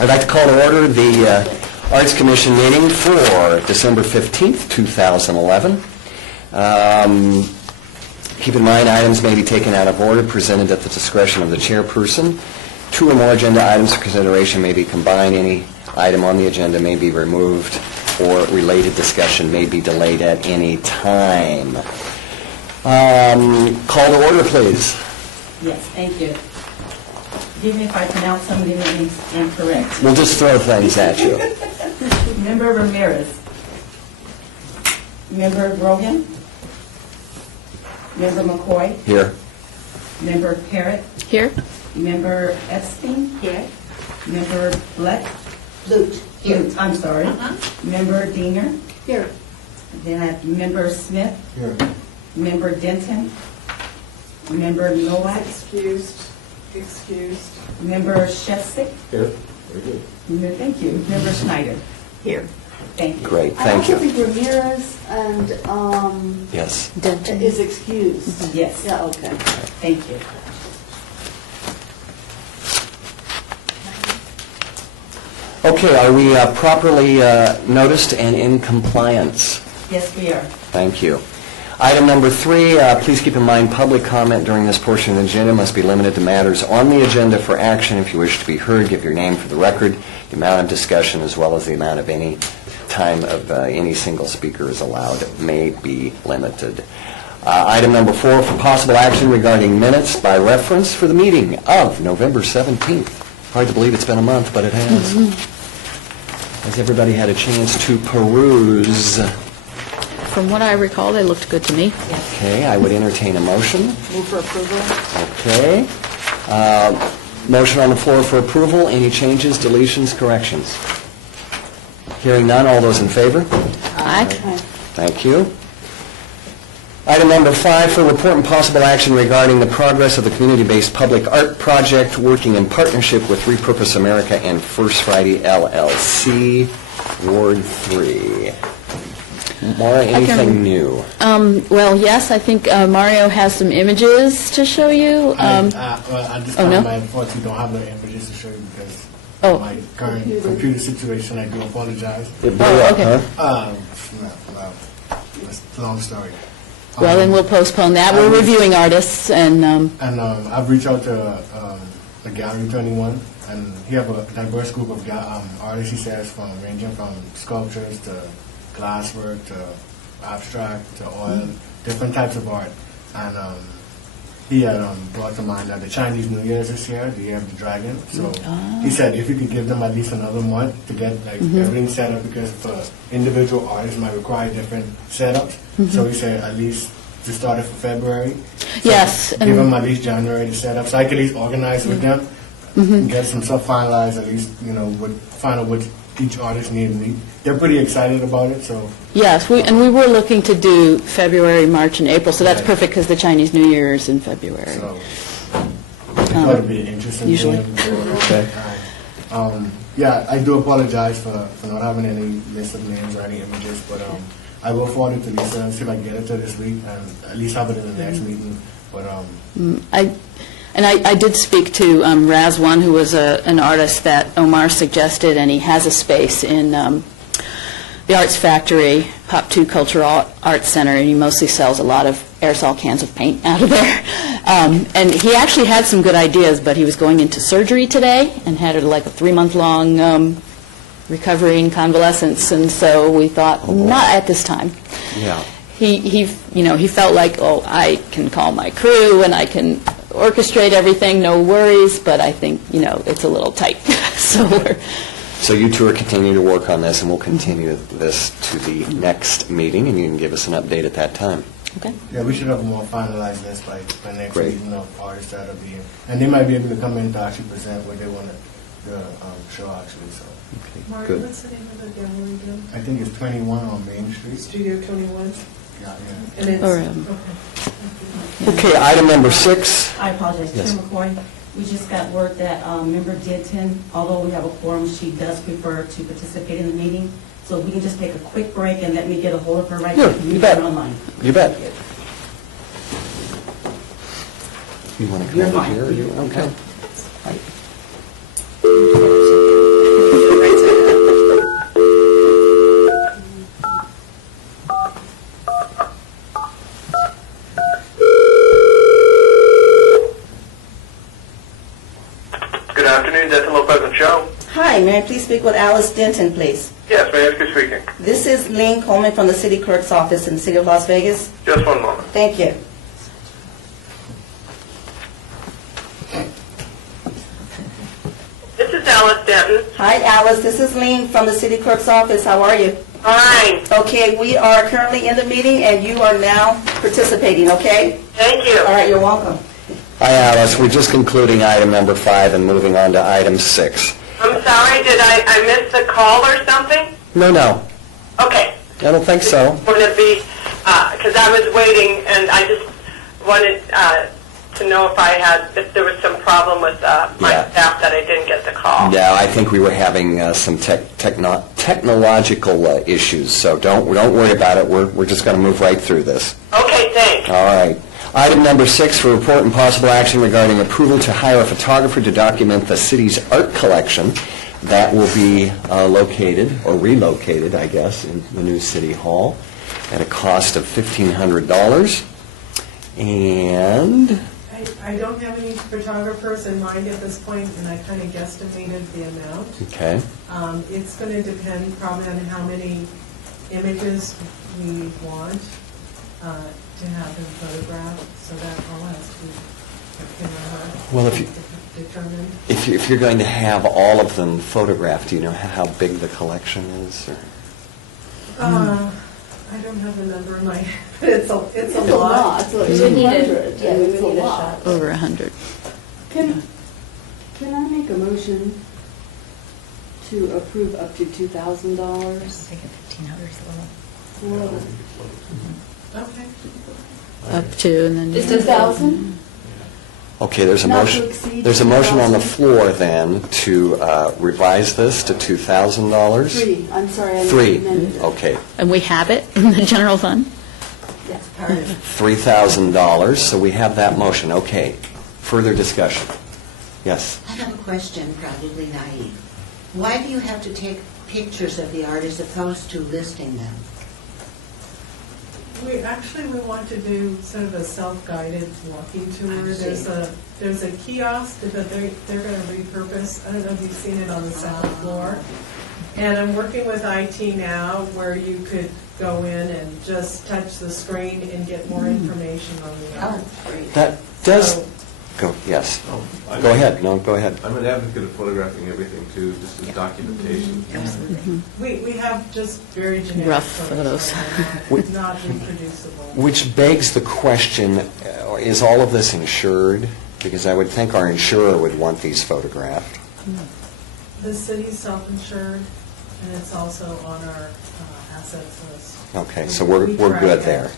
I'd like to call to order the Arts Commission meeting for December 15th, 2011. Keep in mind, items may be taken out of order, presented at the discretion of the chairperson. 2 or more agenda items for consideration may be combined. Any item on the agenda may be removed, or related discussion may be delayed at any time. Call to order, please. Yes, thank you. Forgive me if I pronounce some of the names incorrect. We'll just throw things at you. Member Ramirez. Member Grogan. Member McCoy. Here. Member Parrott. Here. Member Epstein. Here. Member Black. Lute. Lute, I'm sorry. Member Diener. Here. Then I have Member Smith. Here. Member Denton. Member Nowak. Excused. Member Shesik. Here. Very good. Thank you. Member Schneider. Here. Thank you. Great, thank you. I also think Ramirez and Yes. is excused. Yes. Yeah, okay. Thank you. Okay, are we properly noticed and in compliance? Yes, we are. Thank you. Item number 3, please keep in mind public comment during this portion of the agenda must be limited to matters on the agenda for action. If you wish to be heard, give your name for the record. The amount of discussion as well as the amount of any time of any single speaker is allowed may be limited. Item number 4, for possible action regarding minutes by reference for the meeting of November 17th. Hard to believe it's been a month, but it has. Has everybody had a chance to peruse? From what I recall, they looked good to me. Okay, I would entertain a motion. Move for approval. Okay. Motion on the floor for approval. Any changes, deletions, corrections? Hearing none, all those in favor? Aye. Thank you. Item number 5, for report and possible action regarding the progress of the community-based public art project working in partnership with Repurpose America and First Friday LLC, Ward 3. Maura, anything new? Well, yes, I think Mario has some images to show you. At this oh, time, no? I unfortunately don't have no images to show you because Oh. of my current computer situation. I do apologize. It blew up, okay. huh? Well, it's a long story. Well, then we'll postpone that. We're reviewing artists, and And I've reached out to the Gallery 21, and he have a diverse group of artists, he says, ranging from sculptures to glasswork to abstract to oil, different types of art. And he had brought to mind that the Chinese New Year's this year, the Year of the Dragon. So he said if you could give them at least another month to get everything set up, because for individual artists might require different setups. So he said at least to start it for February. So Yes, give and- them at least January to set up, so I could at least organize with them, and get some stuff finalized. At least find out what each artist needs. They're pretty excited about it. So yes, we were looking to do February, March, and April, so that's Right. perfect because the Chinese New Year is in February. So it's going to be an interesting usually. thing. Okay. Yeah, I do apologize for not having any list of names or any images, but I will forward it to Lisa and see if I can get it to this week and at least have it in the next meeting. But I did speak to Raz One, who was an artist that Omar suggested, and he has a space in the Arts Factory, Pop 2 Cultural Arts Center, and he mostly sells a lot of aerosol cans of paint out of there. And he actually had some good ideas, but he was going into surgery today and had like a 3-month-long recovery and convalescence, and so we thought, not at this time. Yeah. He felt like, oh, I can call my crew and I can orchestrate everything, no worries, but I think, it's a little tight. So you two are continuing to work on this, and we'll continue this to the next meeting, and you can give us an update at that time. Okay. yeah, we should have a more finalized list by the next Great. meeting of artists that'll be in, and they might be able to come in to actually present what they want to show actually. So Okay, good. What's the name of the gallery again? I think it's 21 on Main Street. Studio 21? Yeah. And it's, Or, Okay, item number 6. I apologize, Yes. Chair McCoy. We just got word that Member Denton, although we have a quorum, she does prefer to participate in the meeting. So if we can just take a quick break and let me get a hold of her right now. Sure, you bet. Online. You bet. You want to You're come over fine. here? Okay. Pleasant Show. Hi, may I please speak with Alice Denton, please? Yes, may I ask who's speaking? This is Lynn Coleman from the City Clerk's Office in the City of Las Vegas. Just one moment. Thank you. This is Alice Denton. Hi, Alice. This is Lynn from the City Clerk's Office. How are you? Fine. Okay, we are currently in the meeting, and you are now participating, okay? Thank you. All right, you're welcome. Hi, Alice. We're just concluding item number 5 and moving on to item 6. I'm sorry, did I miss the call or something? No. Okay. I don't think so. Would it be, because I was waiting and I just wanted to know if there was some problem with my Yeah. staff that I didn't get the call. Yeah, I think we were having some technological issues, so don't worry about it. We're just going to move right through this. Okay, thanks. All right. Item number 6 for report and possible action regarding approval to hire a photographer to document the city's art collection. That will be located, or relocated, I guess, in the new City Hall at a cost of $1,500. And, I don't have any photographers in mind at this point, and I kind of guesstimated the amount. okay, It's going to depend probably on how many images we want to have them photographed, so that all has to be Well, if you- determined. if you're going to have all of them photographed, do you know how big the collection is? Or? I don't have the number in my head, but it's a It's a lot. lot, it's like We would need 200. Yeah, we it's a would need a lot. shot. Over 100. Can I make a motion to approve up to $2,000? Okay. Up to, and then... Just 2,000? Okay, there's a Not to motion. exceed There's a motion on the 2,000. floor then to revise this to $2,000. 3, I'm sorry. I 3. amended it. Okay, And we have it in the general fund? Yes. $3,000. So we have that motion. Okay. Further discussion. Yes. I have a question, probably naive. Why do you have to take pictures of the art as opposed to listing them? We want to do sort of a self-guided walking tour. I see. There's a kiosk that they're going to repurpose. I don't know if you've seen it on the second floor. And I'm working with IT now where you could go in and just touch the screen and get more information on the art. That does, So- go, yes. I'm- Go ahead, no, go ahead. I'm an advocate of photographing everything too, just as documentation. We have just very generic Rough photos photos. right now, not reproducible. Which begs the question, is all of this insured? Because I would think our insurer would want these photographed. The city's self-insured, and it's also on our assets list. Okay, so we're We good track there. it.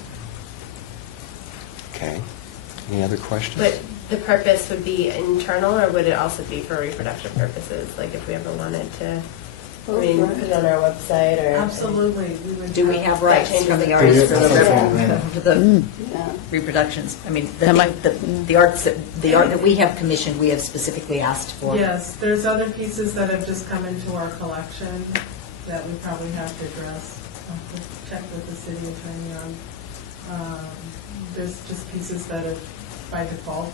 Okay. Any other questions? But the purpose would be internal, or would it also be for reproduction purposes? Like if we ever wanted to, I mean, Both, right? put it on our website or? Absolutely, we would. Do we have rights changes from the the artists for Yeah. the Yeah. reproductions? I mean, That might- the art that we have commissioned, we have specifically asked for. Yes, there's other pieces that have just come into our collection that we probably have to address. I'll have to check with the city attorney on. There's just pieces that have, by default,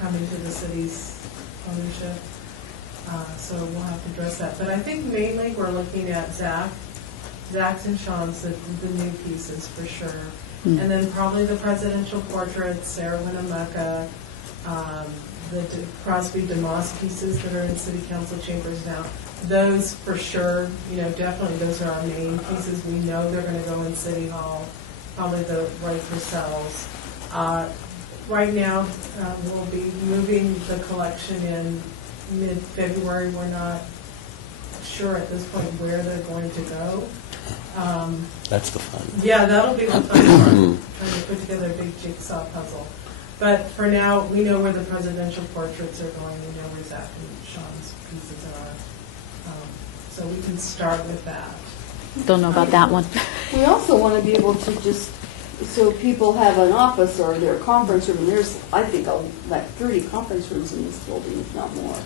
come into the city's ownership. So we'll have to address that. But I think mainly we're looking at Zach's and Sean's, the new pieces for sure. And then probably the presidential portraits, Sarah Winnemucca, the Crosby DeMoss pieces that are in city council chambers now. Those for sure, definitely those are our main pieces. We know they're going to go in City Hall, probably the right for sales. Right now, we'll be moving the collection in mid-February. We're not sure at this point where they're going to go. That's the fun. Yeah, that'll be the fun part, trying to put together a big jigsaw puzzle. But for now, we know where the presidential portraits are going, we know where Zach and Sean's pieces are. So we can start with that. Don't know about that one. We also want to be able to just, so people have an office or their conference room, and there's, I think, like 30 conference rooms in this building, if not more,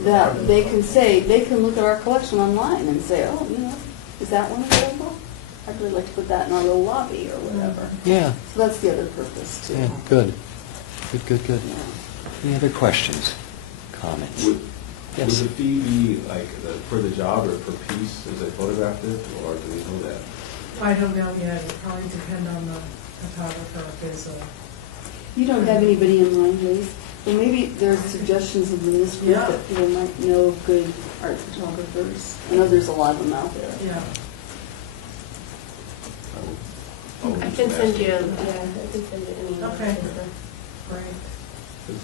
that they can look at our collection online and say, oh, is that one available? I'd really like to put that in our little lobby or whatever. Yeah, So that's the other purpose, too. yeah, good. Good. Any other questions, comments? Yes. Would the fee be like for the job or per piece as they photographed it, or do we know that? I don't know yet, it probably depend on the photographer if there's a, You don't have anybody in mind, Grace? Well, maybe there's suggestions in this group Yeah. that people might know of good art photographers. I know there's a lot of them out there. yeah. I can send you, I can send you an email. Okay. Great.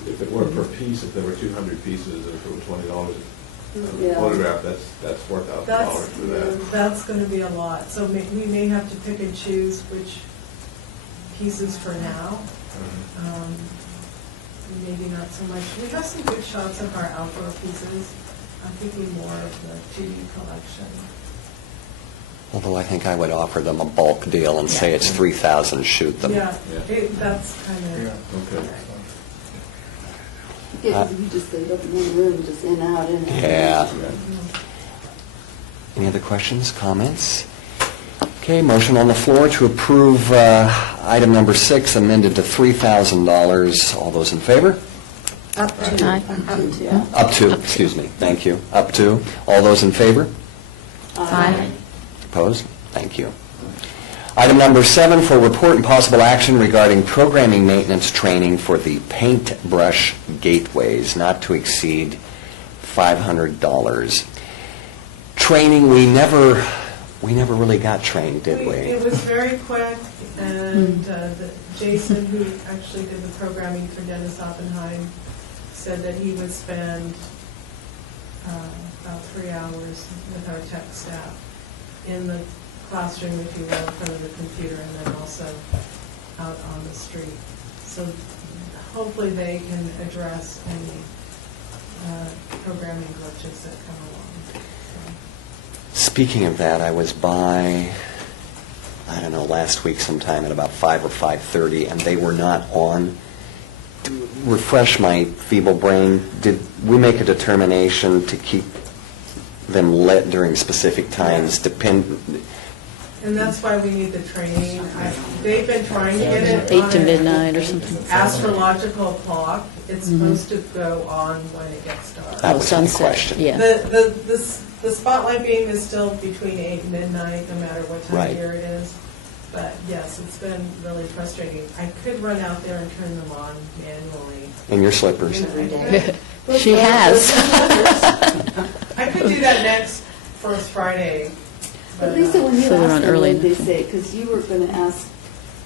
If it were per piece, if there were 200 pieces, if it were $20 a Yeah. photograph, that's $4,000 for that. That's gonna be a lot, so we may have to pick and choose which pieces for now. Maybe not so much. We have some good shots of our outdoor pieces. I'm thinking more of the 2D collection. Although I think I would offer them a bulk deal and say it's 3,000, shoot them. Yeah, Yeah. that's kind of. Yeah. Okay. Yeah, 'cause you just end up in one room, just in, out, in, out. Yeah. Any other questions, comments? Okay, motion on the floor to approve item number 6 amended to $3,000. All those in favor? Up to. Aye. Up to, excuse me, thank you. Up to. All those in favor? Aye. Opposed? Thank you. Item number 7 for report and possible action regarding programming maintenance training for the paintbrush gateways, not to exceed $500. Training, we never really got trained, did we? It was very quick, and Jason, who actually did the programming for Dennis Oppenheim, said that he would spend about 3 hours with our tech staff in the classroom, if you will, in front of the computer, and then also out on the street. So hopefully they can address any programming glitches that come along. So. Speaking of that, I was by, I don't know, last week sometime at about 5 or 5:30, and they were not on. To refresh my feeble brain, did we make a determination to keep them lit during specific times? And that's why we need the training. They've been trying to get it 8 on to a midnight or something. astrological clock. It's supposed to go on when it gets dark. That Oh, was my sunset, question. yeah. The spotlight beam is still between 8 and midnight, no matter what time Right. of year it is. But yes, it's been really frustrating. I could run out there and turn them on manually. In your slippers. She has. I could do that next first Friday. But Lisa, when you So they're on asked them, early. what did they say? Because you were going to ask,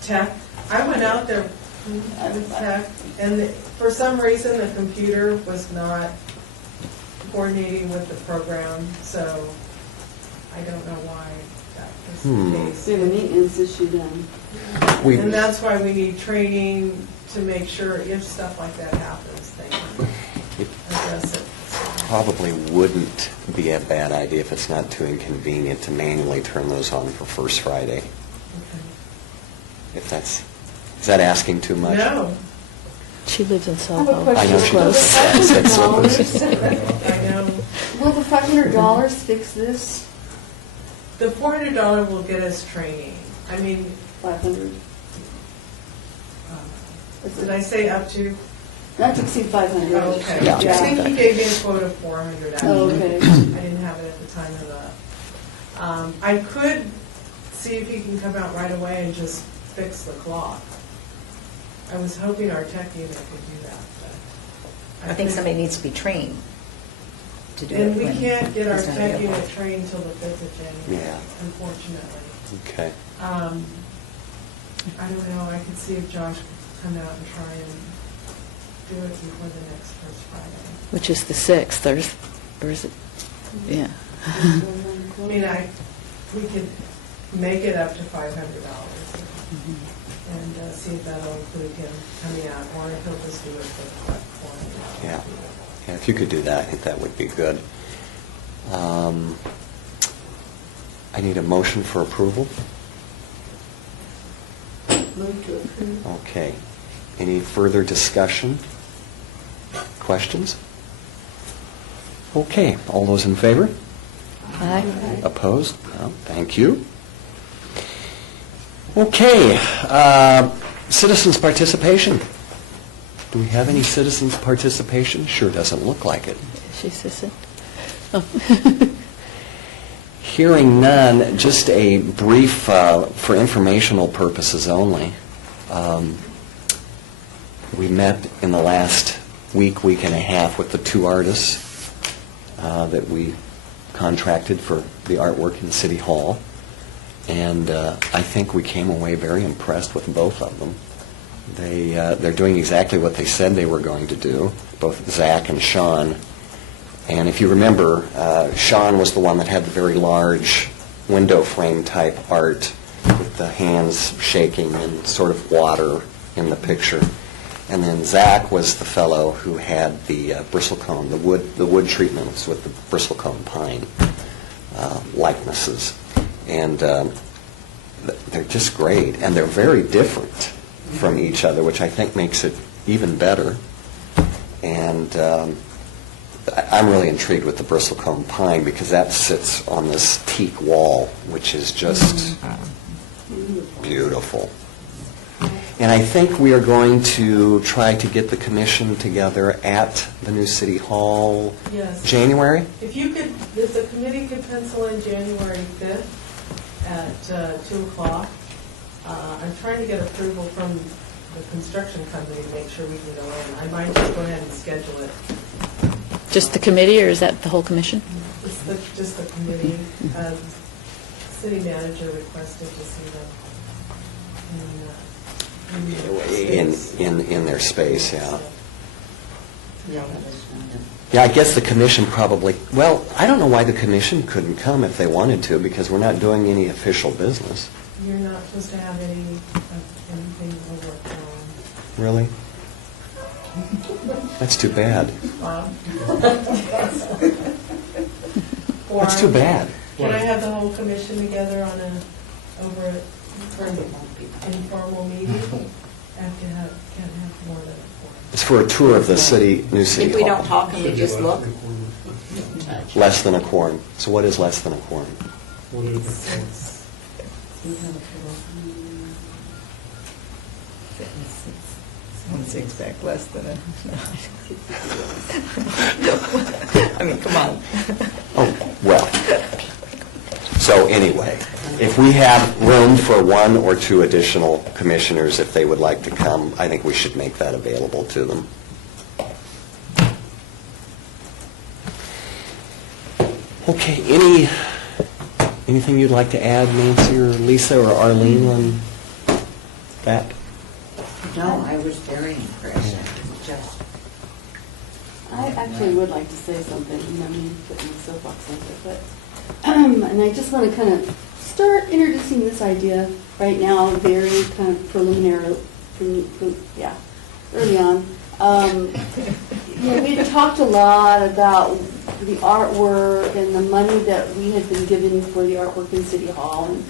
Tech, I went out there with tech, and for some reason, the computer was not coordinating with the program, so I don't know why that was the case. they have a maintenance issue then. We And that's why we need training to make sure if stuff like that happens, they can address it. probably wouldn't be a bad idea if it's not too inconvenient to manually turn those on for First Friday. If that's, is that asking too much? No, She lives in I have a Soho. question. I know she does. Will the I know. Will the $500 fix this? The $400 will get us training. I mean, 500. did I say up to? Not to exceed 500. Oh, okay. Yeah. I think he gave me a quote of 400 actually. Oh, okay. I didn't have it at the time of the, I could see if he can come out right away and just fix the clock. I was hoping our tech unit could do that, but. I think somebody needs to be trained to do it. And we when can't get our it's not tech available. unit trained till the 5th of January, Yeah. unfortunately. Okay. I don't know, I could see if Josh could come out and try and do it before the next First Friday. Which is the 6th, or is it? Yeah. I mean, we could make it up to $500 and see if that'll include him coming out, or if he'll just do it for $400. Yeah. Yeah, if you could do that, I think that would be good. I need a motion for approval. Move to approve. Okay. Any further discussion? Questions? Okay. All those in favor? Aye. Opposed? No. Thank you. Okay. Citizens' participation. Do we have any citizens' participation? Sure doesn't look like it. she said. Oh. Hearing none, just a brief, for informational purposes only. We met in the last week and a half with the two artists that we contracted for the artwork in City Hall. And I think we came away very impressed with both of them. They're doing exactly what they said they were going to do, both Zach and Sean. And if you remember, Sean was the one that had the very large window frame type art with the hands shaking and sort of water in the picture. And then Zach was the fellow who had the bristlecone, the wood treatments with the bristlecone pine likenesses. And they're just great, and they're very different from each other, which I think makes it even better. And I'm really intrigued with the bristlecone pine because that sits on this teak wall, which is just beautiful. And I think we are going to try to get the commission together at the new City Hall. Yes. January? If the committee could pencil in January 5th at 2 o'clock, I'm trying to get approval from the construction company to make sure we can go in. I might just go ahead and schedule it. Just the committee, or is that the whole commission? Just the committee. City manager requested to see them In their space, yeah. Yeah, I guess the commission probably, well, I don't know why the commission couldn't come if they wanted to, because we're not doing any official business. You're not supposed to have anything to work on. Really? That's too bad. That's too bad. Can I have the whole commission together on for an informal meeting? Can't have more than a four. It's for a tour of the new city If we hall. don't talk and we just look, Less than a quorum. So what is less than a quorum? one six-pack less than a, I mean, come on. Oh, well. So anyway, if we have room for one or two additional commissioners, if they would like to come, I think we should make that available to them. Okay, anything you'd like to add, Nancy or Lisa or Arlene, on that? No, I was very impressed. Just I actually would like to say something, and I mean, put my soapbox on it, but, and I just want to kind of start introducing this idea right now, very kind of preliminary, early on. We've talked a lot about the artwork and the money that we had been given for the artwork in City Hall, and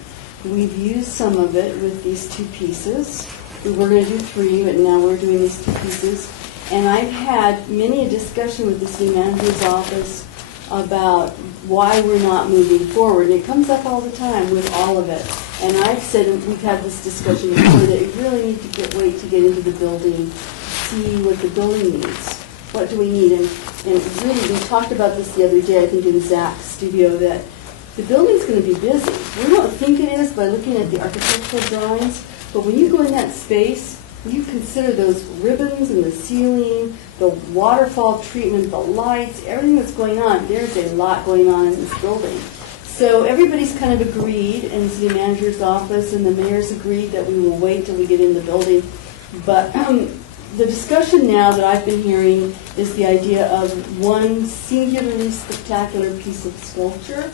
we've used some of it with these two pieces. We were going to do 3, but now we're doing these 2 pieces. And I've had many a discussion with the city manager's office about why we're not moving forward. And it comes up all the time with all of it. And I've said, and we've had this discussion before, that you really need to wait to get into the building, see what the building needs. What do we need? And really, we talked about this the other day, I think in Zach's studio, that the building's going to be busy. We don't think it is by looking at the architectural drawings, but when you go in that space, you consider those ribbons in the ceiling, the waterfall treatment, the lights, everything that's going on. There's a lot going on in this building. So everybody's kind of agreed, and the city manager's office and the mayor's agreed that we will wait till we get in the building. But the discussion now that I've been hearing is the idea of one singularly spectacular piece of sculpture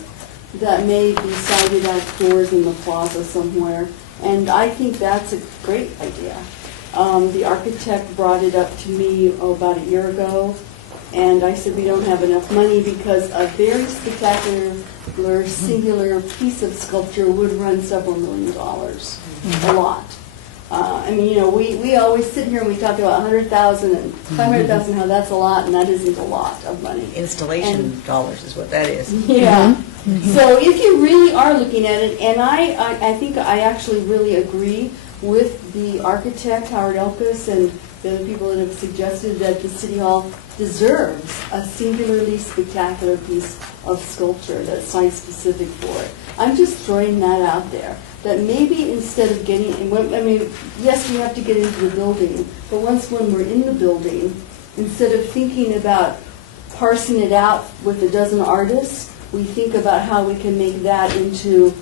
that may be sited outdoors in the plaza somewhere. And I think that's a great idea. The architect brought it up to me about a year ago, and I said we don't have enough money because a very spectacular, singular piece of sculpture would run several $1 million. A lot. I mean, we always sit here and we talk about 100,000 and 500,000, how that's a lot, and that isn't a lot of money. Installation dollars is what that is. Yeah. So if you really are looking at it, and I think I actually really agree with the architect, Howard Elkus, and the other people that have suggested that the City Hall deserves a singularly spectacular piece of sculpture that's site-specific for it. I'm just throwing that out there, that maybe instead of getting, I mean, yes, we have to get into the building, but once when we're in the building, instead of thinking about parsing it out with a dozen artists, we think about how we can make that into,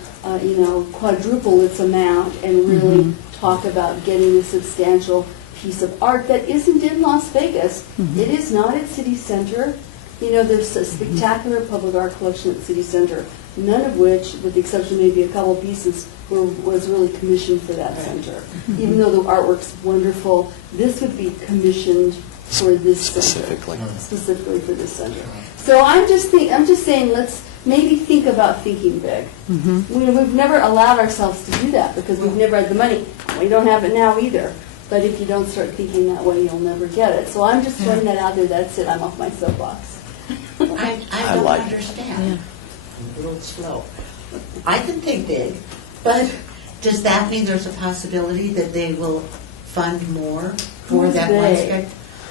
quadruple its amount and really talk about getting a substantial piece of art that isn't in Las Vegas. It is not at City Center. There's a spectacular public art collection at City Center, none of which, with the exception of maybe a couple pieces, was really commissioned for that center. Even though the artwork's wonderful, this would be commissioned for this Specifically. center. Specifically for this center. So I'm just saying, let's maybe think about thinking big. We've never allowed ourselves to do that because we've never had the money. We don't have it now either. But if you don't start thinking that way, you'll never get it. So I'm just throwing that out there. That's it. I'm off my soapbox. I don't like it. understand. A little slow. I can think big, but does that mean there's a possibility that they will fund more for Who's that one they? spec?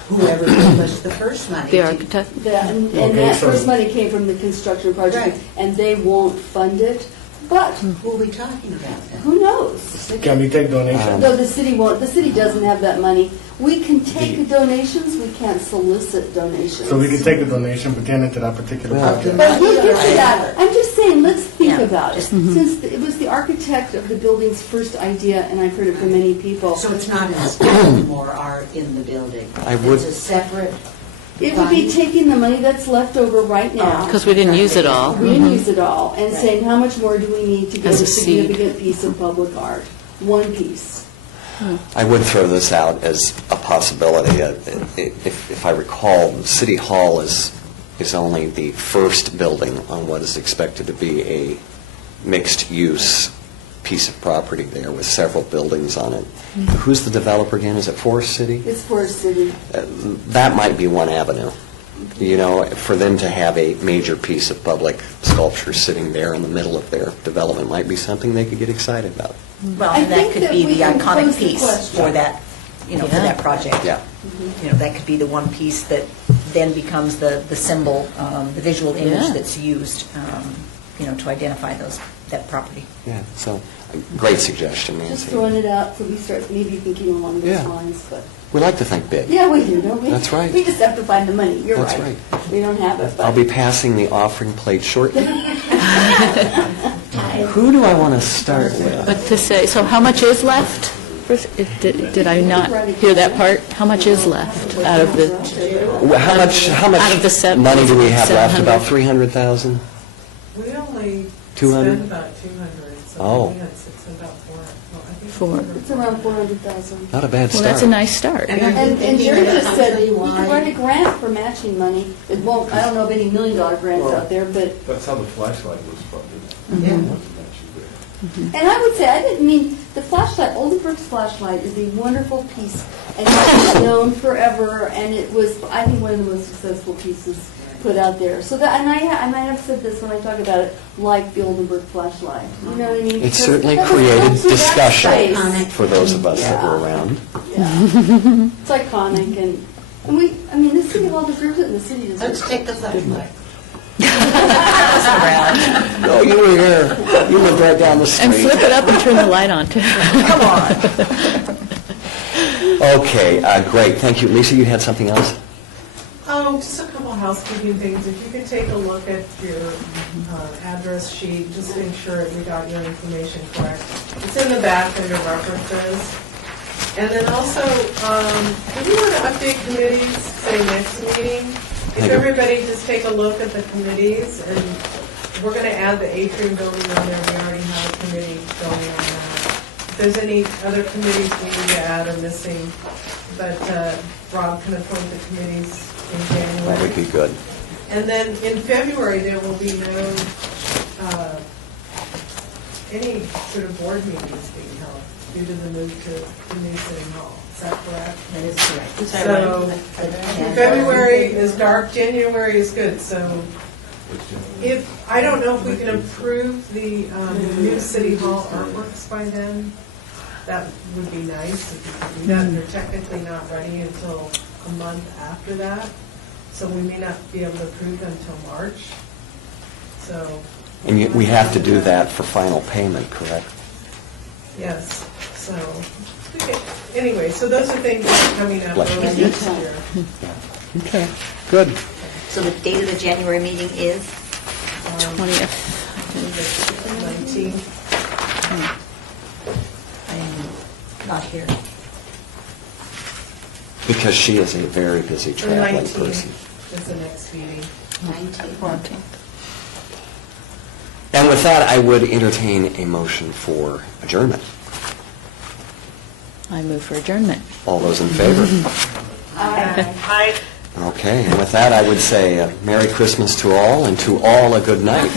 Whoever gave us the first money. The architect? And Okay, that so- first money came from the construction project, Right. and they won't fund it. But Who are we talking about then? who knows? Can we take donations? No, the city won't. The city doesn't have that money. We can take donations. We can't solicit donations. So we can take the donation, pertaining into that particular Well, project. But we'll get to that. I'm just saying, let's think Yeah, about it. just- Since it was the architect of the building's first idea, and I've heard it from many people, So it's not installing more art in the building? I would- It's a separate it would be fund? taking the money that's left over right now. Because we didn't use it all. We didn't use it all, and saying, how much more do we need to get As a a seed. significant piece of public art? One piece. I would throw this out as a possibility. If I recall, City Hall is only the first building on what is expected to be a mixed-use piece of property there with several buildings on it. Who's the developer again? Is it Forest City? It's for a city. That might be one avenue, for them to have a major piece of public sculpture sitting there in the middle of their development might be something they could get excited about. Well, I and that think could that be we the can iconic pose the piece question. for that, for that project. Yeah. That could be the one piece that then becomes the symbol, the visual image Yeah. that's used, to identify that property. Yeah, so, great suggestion, Just Nancy. throwing it out so we start maybe thinking along those Yeah. lines, but, We like to think big. yeah, we do, don't we? That's right. We just have to find the money. You're That's right. We don't have it, but. I'll be passing the offering plate shortly. Who do I want to start with? But to say, so how much is left? Did I not hear that part? How much is left out of the, How much Out of the money do we have left? 700? About 300,000? We only 200? spent about 200, so Oh. we had about 400. Well, I think Four. It's around 400,000. Not a bad well, start. that's a nice start. And yeah. And Jerry just I'll said, tell you you can why. write a grant for matching money. It won't, I don't know of any million-dollar grants out there, but, That's how the flashlight was funded. Yeah. Wasn't that and I would say, I didn't mean, the flashlight, Oldenburg's flashlight is a wonderful piece, and it's been known forever, and it was, I think, one of the most successful pieces put out there. So that, and I might have said this when I talk about it, like the Oldenburg flashlight. You know what I mean? It Because certainly that was created up to that discussion space. for those of us that were Yeah. around. Yeah. It's iconic, and we, I mean, the city hall deserves it, and the city deserves it. Let's take the flashlight. No, you were here. You lived right down the And street. flip it up and turn the light on, too. Come on. Okay, great, thank you. Lisa, you had something else? Just a couple housekeeping things. If you could take a look at your address sheet, just to ensure we got your information correct. It's in the back under references. And then also, if you want to update committees, say next meeting, if Thank you. everybody just take a look at the committees, and we're going to add the atrium building on there. We already have a committee going on that. If there's any other committees we need to add or missing, but Rob can appoint the committees in That would January. be good. And then in February, there will be no, any sort of board meetings being held due to the move to the new city hall. Is that correct? That is correct. So February is dark, January is good, so if, I don't know if we can approve the new city hall artworks by then. that would be nice if you could do that. They're technically not ready until a month after that, so we may not be able to approve them until March, so. And we have to do that for final payment, correct? Yes, so, okay. Anyway, so those are things that are coming up Bless you. early next year. Okay, good. So the date of the January meeting is? 20th. 19. I am not here. Because she is a very busy The traveling 19th person. is the next meeting. 14th. And with that, I would entertain a motion for adjournment. I move for adjournment. All those in favor? Hi. Okay, and with that, I would say Merry Christmas to all, and to all a good night.